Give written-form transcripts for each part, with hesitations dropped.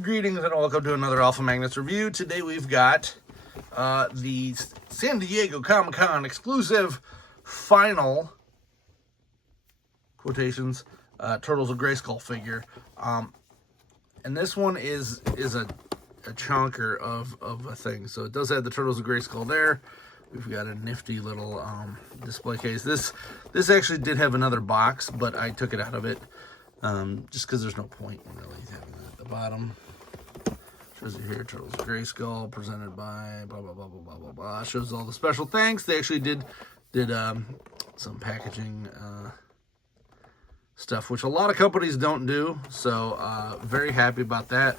Greetings and welcome to another Alpha Magnets review. Today we've got the San Diego Comic-Con exclusive final quotations Turtles of Grayskull figure. And this one is a chonker of a thing. So it does have the Turtles of Grayskull there. We've got a nifty little display case. This actually did have another box, but I took it out of it just because there's no point in really having that at the bottom. Shows you here, Turtles of Grayskull, presented by blah, blah, blah, blah, blah, blah, blah. Shows all the special thanks. They actually did some packaging stuff, which a lot of companies don't do. So very happy about that.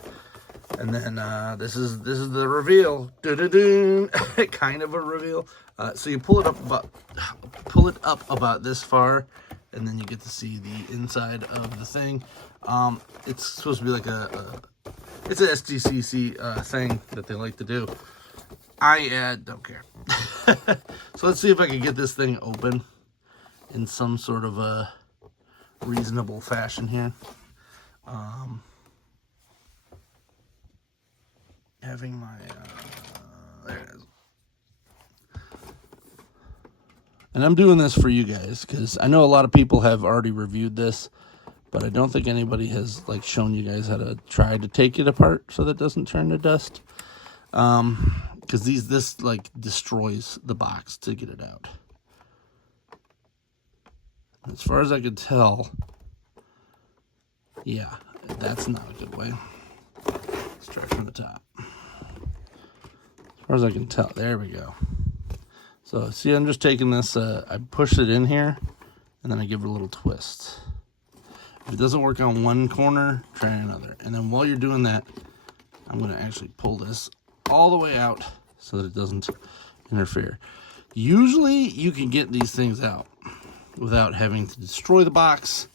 And then this is the reveal. Kind of a reveal. So you pull it up about this far, and then you get to see the inside of the thing. It's supposed to be like it's an SDCC thing that they like to do. I don't care. So let's see if I can get this thing open in some sort of a reasonable fashion here. Having my there it is. And I'm doing this for you guys because I know a lot of people have already reviewed this, but I don't think anybody has like shown you guys how to try to take it apart so that it doesn't turn to dust. Because this like destroys the box to get it out. As far as I could tell, yeah, that's not a good way. Let's try from the top. As far as I can tell, there we go. So see, I'm just taking this, I push it in here, and then I give it a little twist. If it doesn't work on one corner, try another. And then while you're doing that, I'm going to actually pull this all the way out so that it doesn't interfere. Usually, you can get these things out without having to destroy the box,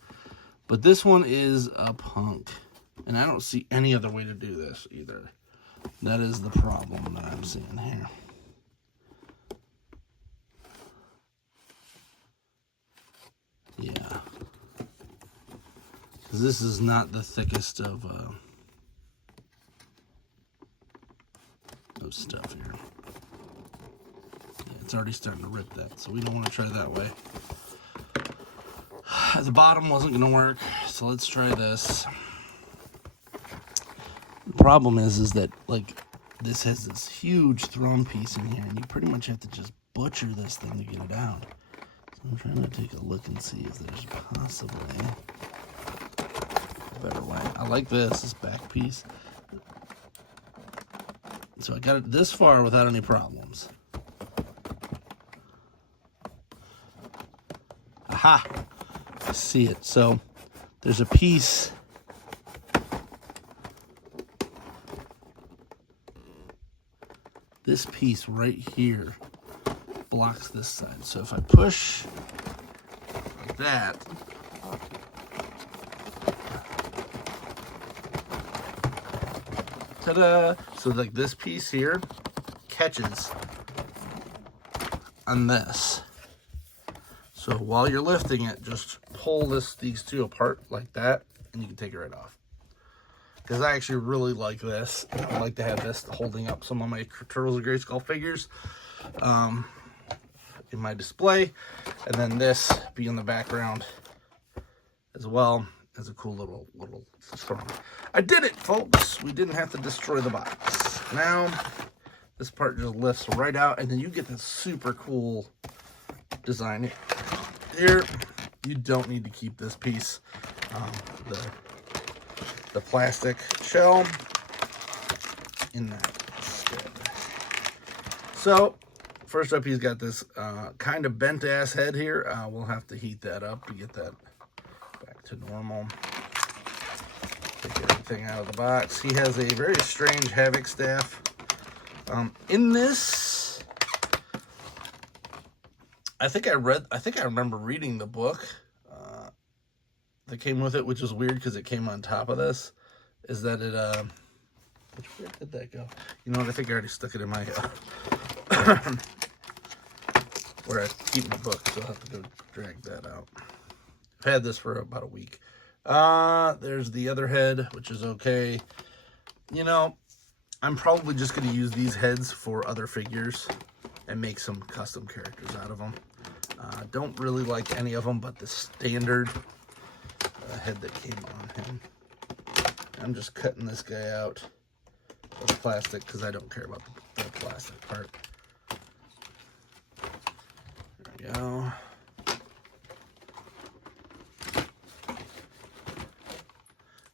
but this one is a punk. And I don't see any other way to do this either. That is the problem that I'm seeing here. Yeah. Because this is not the thickest of stuff here. Yeah, it's already starting to rip that, so we don't want to try that way. The bottom wasn't going to work, so let's try this. The problem is that like this has this huge thrown piece in here, and you pretty much have to just butcher this thing to get it out. So I'm trying to take a look and see if there's possibly a better way. I like this back piece. So I got it this far without any problems. Aha! I see it. So there's a piece. This piece right here blocks this side. So if I push like that, ta-da! So like this piece here catches on this. So while you're lifting it, just pull these two apart like that, and you can take it right off. Because I actually really like this. I like to have this holding up some of my Turtles of Grayskull figures in my display. And then this be in the background as well as a cool little storm. I did it, folks. We didn't have to destroy the box. Now, this part just lifts right out, and then you get this super cool design here. You don't need to keep this piece. The plastic shell in that instead. So first up, he's got this kind of bent ass head here. We'll have to heat that up to get that back to normal. Take everything out of the box. He has a very strange Havoc staff. In this, I think I remember reading the book that came with it, which is weird because it came on top of this, is that it, where did that go? You know what, I think I already stuck it in my, where I keep my book, so I'll have to go drag that out. I've had this for about a week. There's the other head, which is okay. You know, I'm probably just going to use these heads for other figures and make some custom characters out of them. Don't really like any of them but the standard head that came on him. I'm just cutting this guy out of the plastic because I don't care about the plastic part. There we go.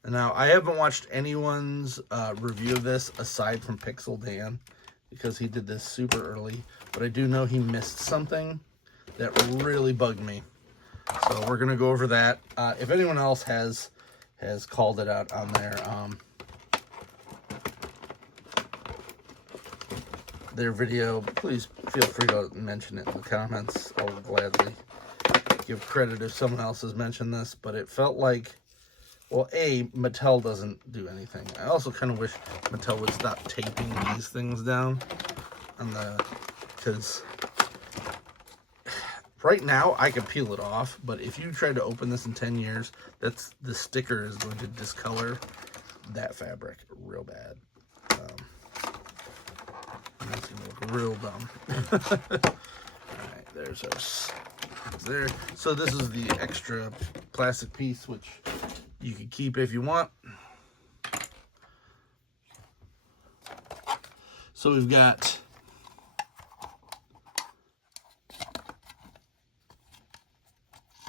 And now, I haven't watched anyone's review of this aside from Pixel Dan because he did this super early. But I do know he missed something that really bugged me. So we're going to go over that. If anyone else has called it out on their video, please feel free to mention it in the comments. I'll gladly give credit if someone else has mentioned this. But it felt like, well, A, Mattel doesn't do anything. I also kind of wish Mattel would stop taping these things down on because right now I can peel it off, but if you try to open this in 10 years, the sticker is going to discolor that fabric real bad. And that's going to look real dumb. Alright, there's our there. So this is the extra plastic piece, which you can keep if you want. So we've got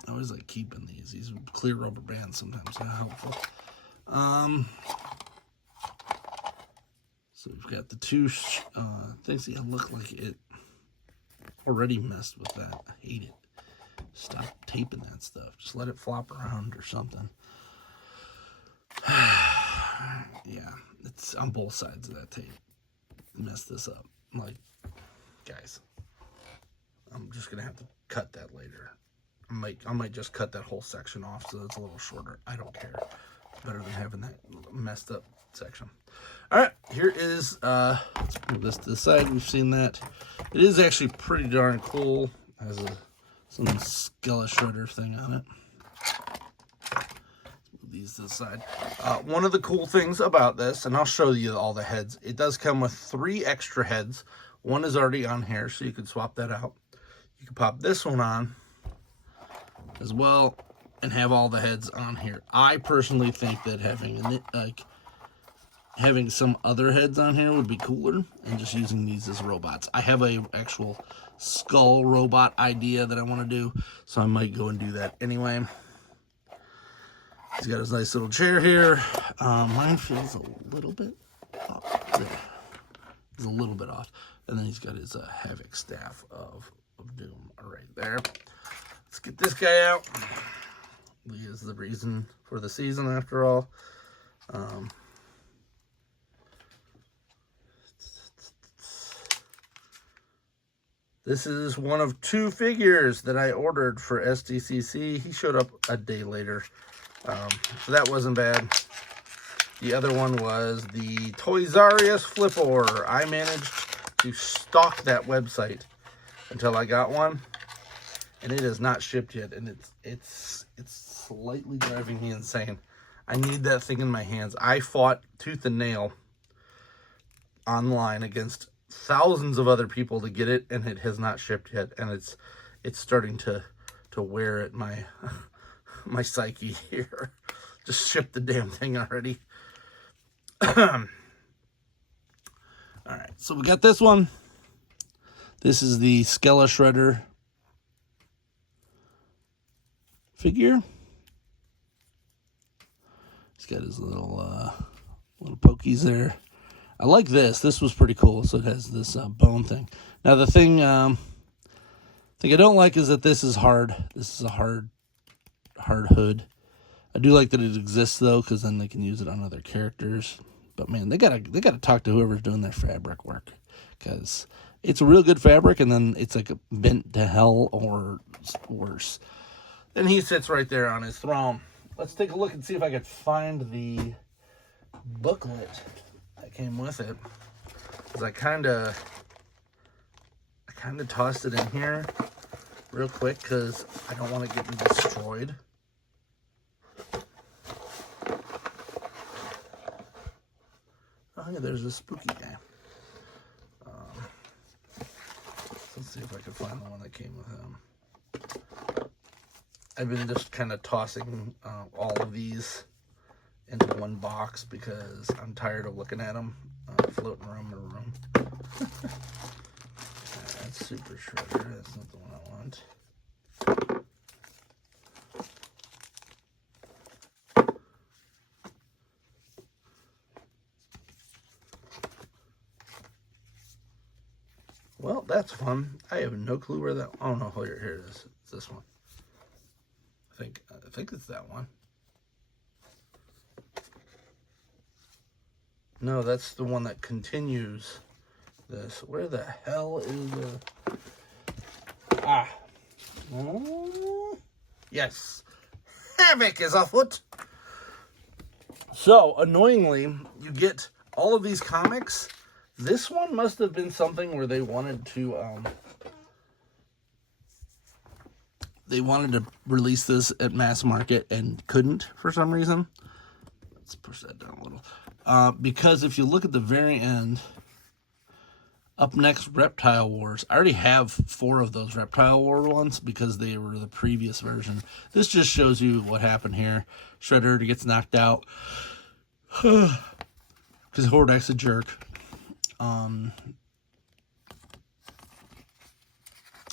I always like keeping these. These clear rubber bands sometimes are helpful. So we've got the two things that look like it already messed with that. I hate it. Stop taping that stuff. Just let it flop around or something. Yeah, it's on both sides of that tape. Mess this up. Like, guys, I'm just gonna have to cut that later. I might just cut that whole section off so it's a little shorter. I don't care. It's better than having that messed up section. All right, here is let's move this to the side. We've seen that. It is actually pretty darn cool. It has some SkeleShredder thing on it. These to the side. One of the cool things about this, and I'll show you all the heads, it does come with 3 extra heads. One is already on here, so you can swap that out. You can pop this one on as well and have all the heads on here. I personally think that having some other heads on here would be cooler and just using these as robots. I have a actual skull robot idea that I want to do, so I might go and do that anyway. He's got his nice little chair here. Mine feels a little bit off. There. He's a little bit off. And then he's got his Havoc staff of Doom right there. Let's get this guy out. He is the reason for the season after all. This is one of 2 figures that I ordered for SDCC. He showed up a day later. So that wasn't bad. The other one was the Toys R Us flip order. I managed to stalk that website until I got one, and it is not shipped yet, and it's slightly driving me insane. I need that thing in my hands. I fought tooth and nail online against thousands of other people to get it, and it has not shipped yet, and it's starting to wear at my my psyche here. Just ship the damn thing already. Alright, so we got this one. This is the SkeleShredder figure. He's got his little pokies there. I like this. This was pretty cool. So it has this bone thing. Now the thing I don't like is that this is hard. This is a hard hood. I do like that it exists though, because then they can use it on other characters. But man, they gotta talk to whoever's doing their fabric work, because it's a real good fabric, and then it's like bent to hell or worse. Then he sits right there on his throne. Let's take a look and see if I could find the booklet that came with it, because I kind of tossed it in here real quick because I don't want to get destroyed. Oh yeah, there's a spooky guy. Let's see if I can find the one that came with him. I've been just kind of tossing all of these into one box because I'm tired of looking at them floating around my room. That's Super Shredder. That's not the one I want. Well, that's fun. I have no clue where that. Oh no, here it is. It's this one. I think it's that one. No, that's the one that continues this. Where the hell is the... Ah. Oh, yes. Havoc is afoot. So, annoyingly, you get all of these comics. This one must have been something where they wanted to release this at mass market and couldn't for some reason. Let's push that down a little. Because if you look at the very end, up next, Reptile Wars. I already have 4 of those Reptile War ones because they were the previous version. This just shows you what happened here. Shredder gets knocked out. Because Hordak's a jerk.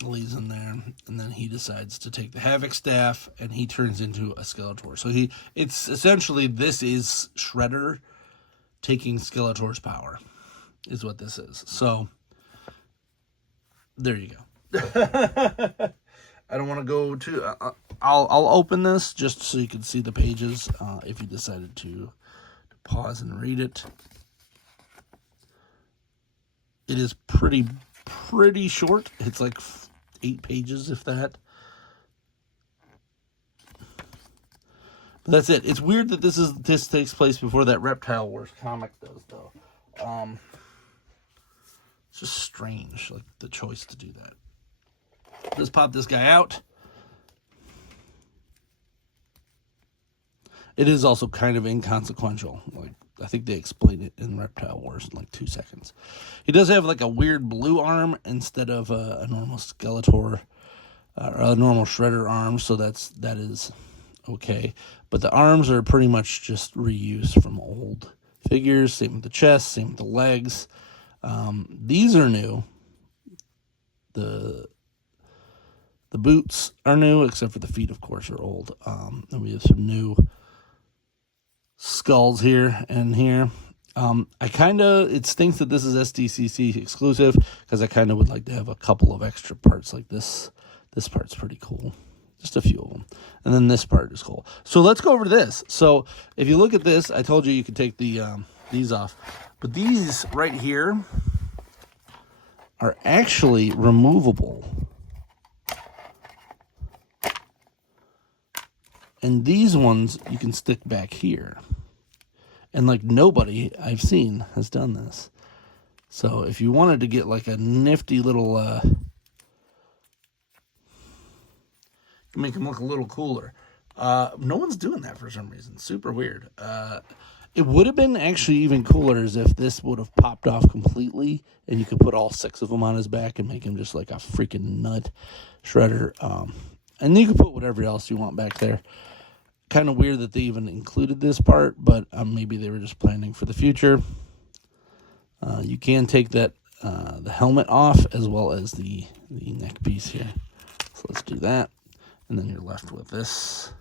Leaves in there, and then he decides to take the Havoc staff, and he turns into a Skeletor. So it's essentially, this is Shredder taking Skeletor's power, is what this is. So there you go. I don't want to go too. I'll open this just so you can see the pages. If you decided to pause and read it. It is pretty short. It's like 8 pages, if that. But that's it. It's weird that this takes place before that Reptile Wars comic does, though. It's just strange, like the choice to do that. Let's pop this guy out. It is also kind of inconsequential. Like, I think they explain it in Reptile Wars in like 2 seconds. He does have like a weird blue arm instead of a normal Skeletor or a normal Shredder arm, so that is okay. But the arms are pretty much just reused from old figures. Same with the chest, same with the legs. These are new. The boots are new, except for the feet, of course, are old. And we have some new skulls here and here. It stinks that this is SDCC exclusive, because I kind of would like to have a couple of extra parts like this. This part's pretty cool. Just a few of them. And then this part is cool. So let's go over this. So if you look at this, I told you could take these off. But these right here are actually removable. And these ones you can stick back here. And like nobody I've seen has done this. So if you wanted to get like a nifty little, make them look a little cooler. No one's doing that for some reason. Super weird. It would have been actually even cooler as if this would have popped off completely and you could put all 6 of them on his back and make him just like a freaking nut Shredder. And you can put whatever else you want back there. Kind of weird that they even included this part, but maybe they were just planning for the future. You can take that the helmet off as well as the neck piece here. So let's do that. And then you're left with this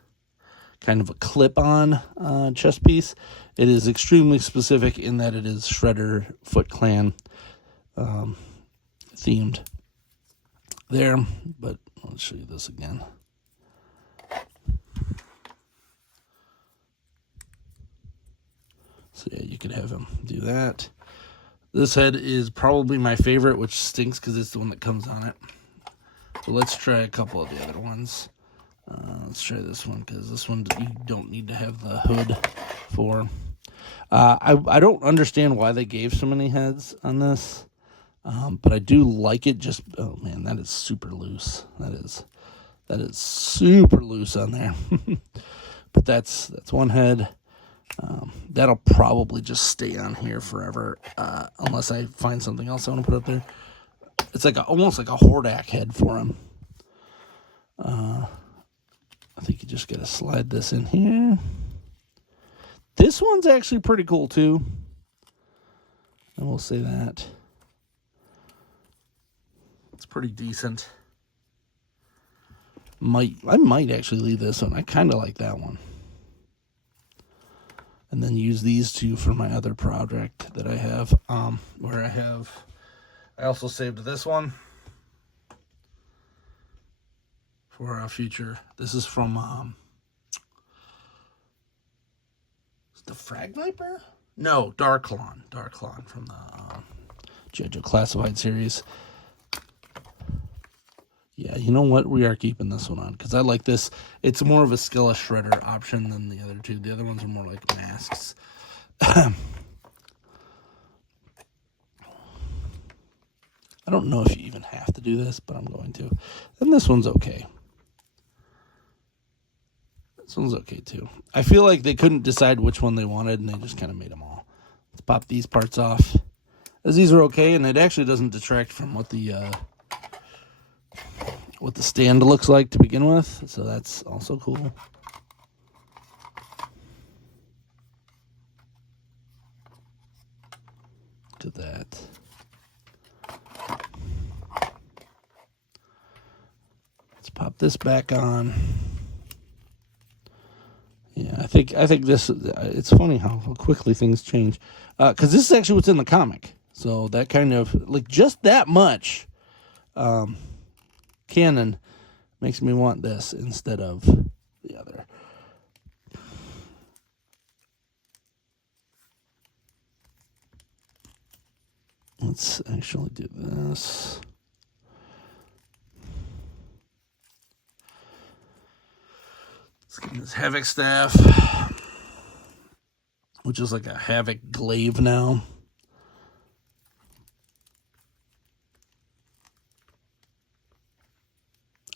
kind of a clip-on chest piece. It is extremely specific in that it is Shredder Foot Clan themed there. But let's show you this again. So yeah, you could have him do that. This head is probably my favorite, which stinks because it's the one that comes on it. So let's try a couple of the other ones. Let's try this one, because this one you don't need to have the hood for. I don't understand why they gave so many heads on this, but I do like it. Just, oh man, that is super loose. That is super loose on there. But that's one head. That'll probably just stay on here forever, unless I find something else I want to put up there. It's like almost like a Hordak head for him. I think you just got to slide this in here. This one's actually pretty cool too. I will say that. It's pretty decent. I might actually leave this one. I kind of like that one. And then use these two for my other project that I have, where I also saved this one for a future. This is from, the Frag Viper? No, Darklon from the JoJo Classified series. Yeah, you know what? We are keeping this one on because I like this. It's more of a SkeleShredder option than the other two. The other ones are more like masks. I don't know if you even have to do this, but I'm going to. And this one's okay. This one's okay too. I feel like they couldn't decide which one they wanted, and they just kind of made them all. Let's pop these parts off, as these are okay, and it actually doesn't detract from what the stand looks like to begin with, so that's also cool. To that. Let's pop this back on. Yeah, I think this. It's funny how quickly things change, because this is actually what's in the comic. So that kind of like just that much. Canon makes me want this instead of the other. Let's actually do this. Let's get this Havoc staff, which is like a Havoc glaive now.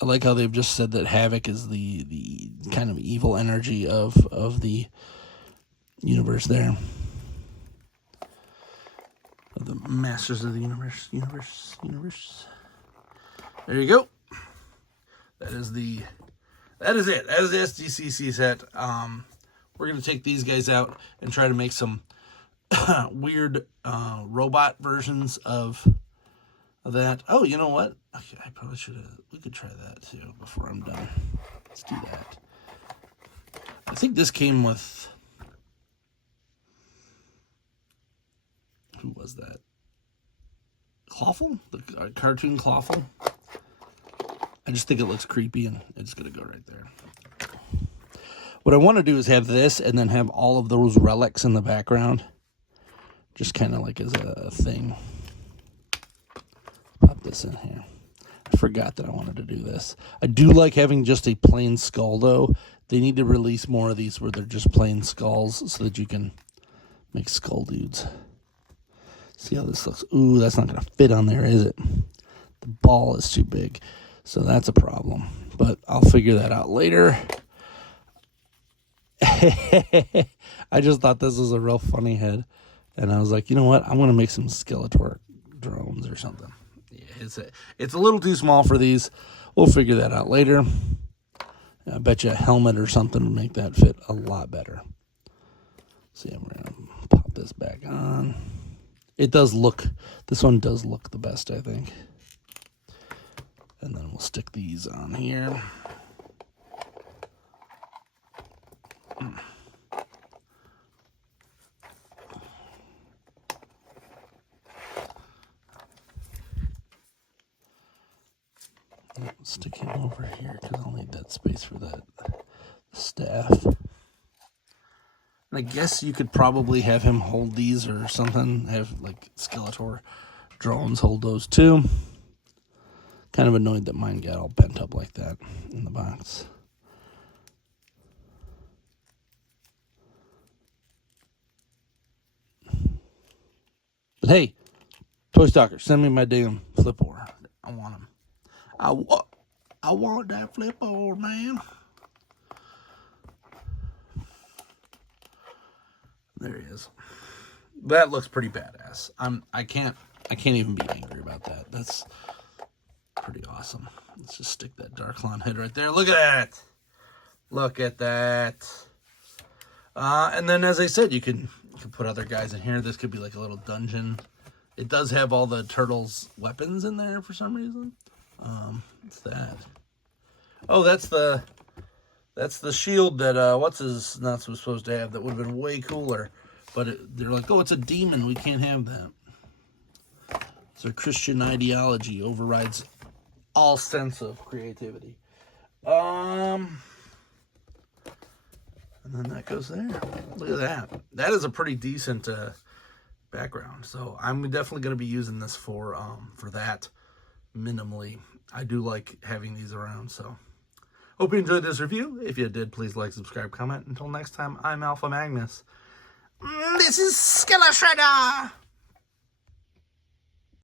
I like how they've just said that Havoc is the kind of evil energy of the universe there. Of the Masters of the Universe. There you go. That is it. That is the SDCC set. We're going to take these guys out and try to make some weird robot versions of that. Oh, you know what? Okay, I probably should have. We could try that too before I'm done. Let's do that. I think this came with. Who was that? Clawful? The cartoon Clawful? I just think it looks creepy, and it's going to go right there. What I want to do is have this and then have all of those relics in the background. Just kind of like as a thing. Pop this in here. I forgot that I wanted to do this. I do like having just a plain skull, though. They need to release more of these where they're just plain skulls so that you can make skull dudes. See how this looks? Ooh, that's not going to fit on there, is it? The ball is too big. So that's a problem. But I'll figure that out later. I just thought this was a real funny head. And I was like, you know what? I'm going to make some Skeletor drones or something. Yeah, it's a little too small for these. We'll figure that out later. I bet you a helmet or something would make that fit a lot better. So yeah, we're going to pop this back on. It does look, this one does look the best, I think. And then we'll stick these on here. Stick him over here because I'll need that space for that staff. And I guess you could probably have him hold these or something. Have like Skeletor drones hold those too. Kind of annoyed that mine got all bent up like that in the box. But hey, Toy Stalker, send me my damn flip over. I want him. I want that flip over, man. There he is. That looks pretty badass. I can't even be angry about that. That's pretty awesome. Let's just stick that Darklon head right there. Look at that. Look at that. And then, as I said, you can put other guys in here. This could be like a little dungeon. It does have all the turtles' weapons in there for some reason. What's that? Oh, that's the shield that what's his not supposed to have. That would have been way cooler. But they're like, oh, it's a demon. We can't have that. So Christian ideology overrides all sense of creativity. And then that goes there. Look at that. That is a pretty decent background. So I'm definitely going to be using this for that minimally. I do like having these around. So hope you enjoyed this review. If you did, please like, subscribe, comment. Until next time, I'm Alpha Magnus. This is SkeleShredder.